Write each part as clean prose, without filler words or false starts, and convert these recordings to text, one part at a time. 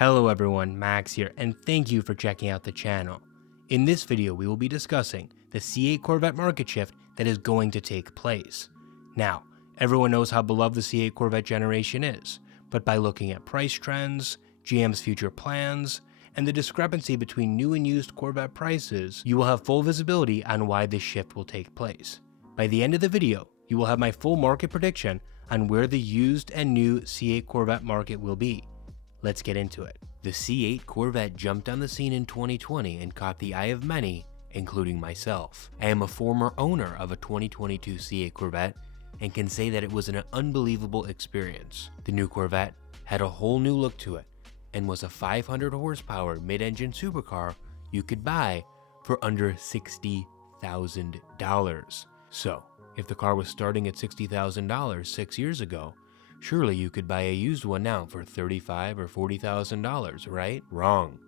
Hello everyone, Max here, and thank you for checking out the channel. In this video, we will be discussing the C8 Corvette market shift that is going to take place. Now, everyone knows how beloved the C8 Corvette generation is, but by looking at price trends, GM's future plans, and the discrepancy between new and used Corvette prices, you will have full visibility on why this shift will take place. By the end of the video, you will have my full market prediction on where the used and new C8 Corvette market will be. Let's get into it. The C8 Corvette jumped on the scene in 2020 and caught the eye of many, including myself. I am a former owner of a 2022 C8 Corvette and can say that it was an unbelievable experience. The new Corvette had a whole new look to it and was a 500 horsepower mid-engine supercar you could buy for under $60,000. So, if the car was starting at $60,000 6 years ago, surely you could buy a used one now for $35,000 or $40,000, right? Wrong.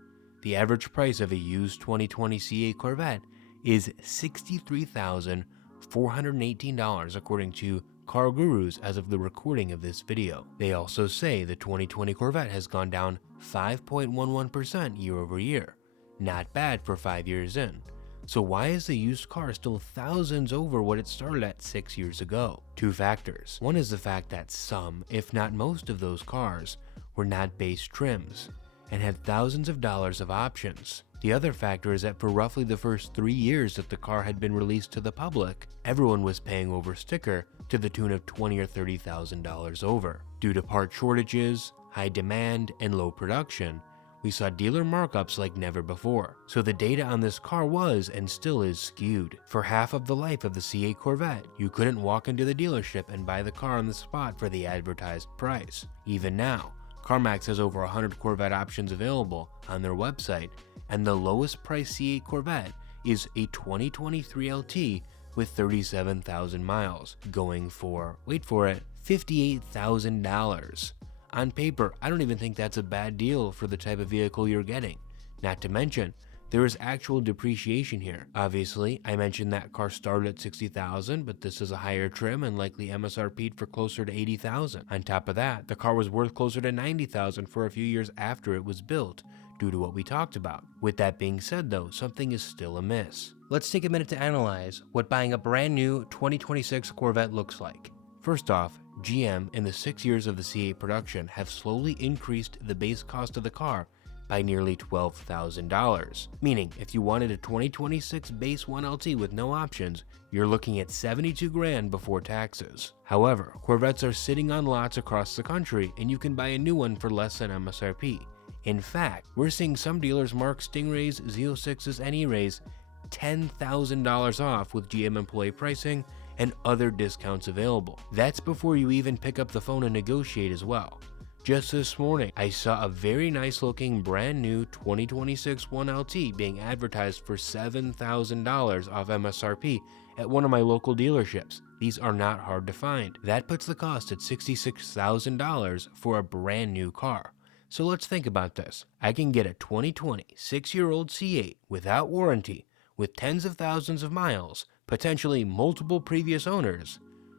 The average price of a used 2020 C8 Corvette is $63,418 according to Car Gurus as of the recording of this video. They also say the 2020 Corvette has gone down 5.11% year over year. Not bad for 5 years in. So why is the used car still thousands over what it started at 6 years ago? Two factors. One is the fact that some, if not most of those cars, were not base trims and had thousands of dollars of options. The other factor is that for roughly the first 3 years that the car had been released to the public, everyone was paying over sticker to the tune of $20,000 or $30,000 over. Due to part shortages, high demand, and low production, we saw dealer markups like never before. So the data on this car was and still is skewed. For half of the life of the C8 Corvette, you couldn't walk into the dealership and buy the car on the spot for the advertised price. Even now, CarMax has over 100 Corvette options available on their website, and the lowest price C8 Corvette is a 2023 LT with 37,000 miles, going for, wait for it, $58,000. On paper, I don't even think that's a bad deal for the type of vehicle you're getting. Not to mention, there is actual depreciation here. Obviously, I mentioned that car started at $60,000, but this is a higher trim and likely MSRP'd for closer to $80,000. On top of that, the car was worth closer to $90,000 for a few years after it was built, due to what we talked about. With that being said though, something is still amiss. Let's take a minute to analyze what buying a brand new 2026 Corvette looks like. First off, GM in the 6 years of the C8 production have slowly increased the base cost of the car by nearly $12,000. Meaning, if you wanted a 2026 base 1LT with no options, you're looking at $72,000 before taxes. However, Corvettes are sitting on lots across the country and you can buy a new one for less than MSRP. In fact, we're seeing some dealers mark Stingrays, Z06s, and E-Rays $10,000 off with GM employee pricing and other discounts available. That's before you even pick up the phone and negotiate as well. Just this morning, I saw a very nice looking brand new 2026 1LT being advertised for $7,000 off MSRP at one of my local dealerships. These are not hard to find. That puts the cost at $66,000 for a brand new car. So let's think about this. I can get a 2020 6-year-old C8 without warranty with tens of thousands of miles, potentially multiple previous owners,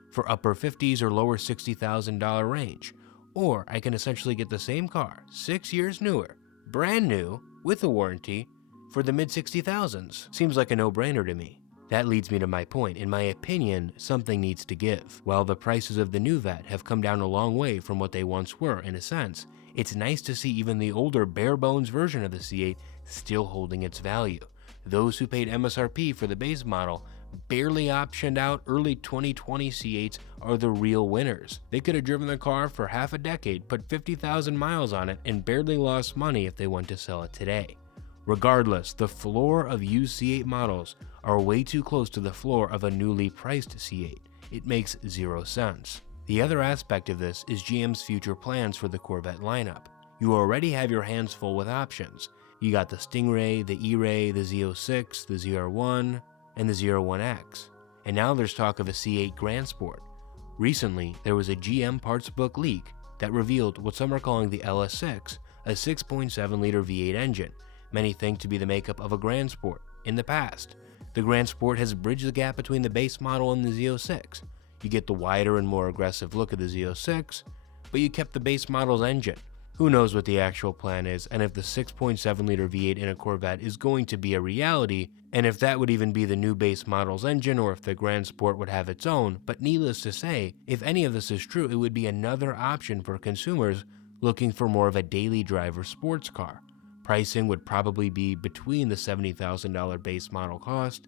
for upper 50s or lower $60,000 range. Or I can essentially get the same car, 6 years newer, brand new, with a warranty, for the mid $60,000s. Seems like a no-brainer to me. That leads me to my point. In my opinion, something needs to give. While the prices of the new Vet have come down a long way from what they once were, in a sense, it's nice to see even the older bare-bones version of the C8 still holding its value. Those who paid MSRP for the base model, barely optioned out early 2020 C8s are the real winners. They could have driven the car for half a decade, put 50,000 miles on it, and barely lost money if they went to sell it today. Regardless, the floor of used C8 models are way too close to the floor of a newly priced C8. It makes zero sense. The other aspect of this is GM's future plans for the Corvette lineup. You already have your hands full with options. You got the Stingray, the E-Ray, the Z06, the ZR1, and the ZR1X. And now there's talk of a C8 Grand Sport. Recently, there was a GM parts book leak that revealed what some are calling the LS6, a 6.7-liter V8 engine, many think to be the makeup of a Grand Sport. In the past, the Grand Sport has bridged the gap between the base model and the Z06. You get the wider and more aggressive look of the Z06, but you kept the base model's engine. Who knows what the actual plan is, and if the 6.7 liter V8 in a Corvette is going to be a reality, and if that would even be the new base model's engine, or if the Grand Sport would have its own. But needless to say, if any of this is true, it would be another option for consumers looking for more of a daily driver sports car. Pricing would probably be between the $70,000 base model cost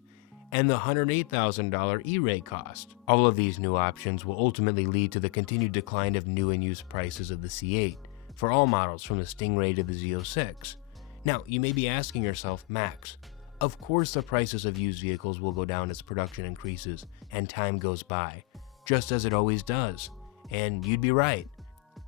and the $108,000 E-Ray cost. All of these new options will ultimately lead to the continued decline of new and used prices of the C8 for all models from the Stingray to the Z06. Now, you may be asking yourself, Max, of course the prices of used vehicles will go down as production increases and time goes by, just as it always does. And you'd be right.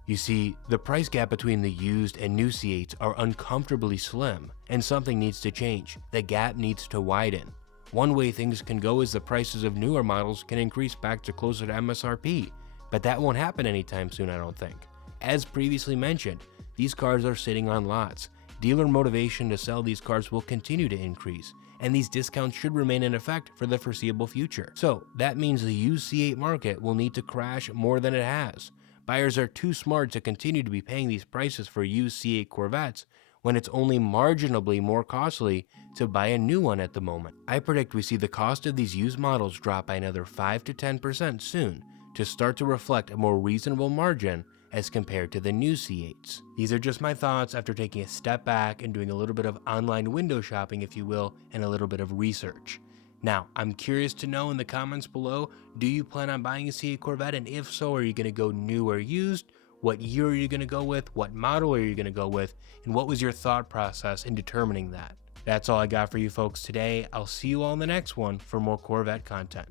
You see, the price gap between the used and new C8s are uncomfortably slim, and something needs to change. The gap needs to widen. One way things can go is the prices of newer models can increase back to closer to MSRP, but that won't happen anytime soon, I don't think. As previously mentioned, these cars are sitting on lots. Dealer motivation to sell these cars will continue to increase, and these discounts should remain in effect for the foreseeable future. So that means the used C8 market will need to crash more than it has. Buyers are too smart to continue to be paying these prices for used C8 Corvettes when it's only marginally more costly to buy a new one at the moment. I predict we see the cost of these used models drop by another 5 to 10% soon to start to reflect a more reasonable margin as compared to the new C8s. These are just my thoughts after taking a step back and doing a little bit of online window shopping, if you will, and a little bit of research. Now, I'm curious to know in the comments below, do you plan on buying a C8 Corvette? And if so, are you going to go new or used? What year are you going to go with? What model are you going to go with? And what was your thought process in determining that? That's all I got for you folks today. I'll see you all in the next one for more Corvette content.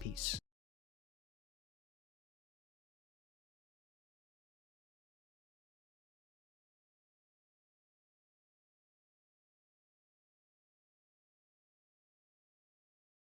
Peace.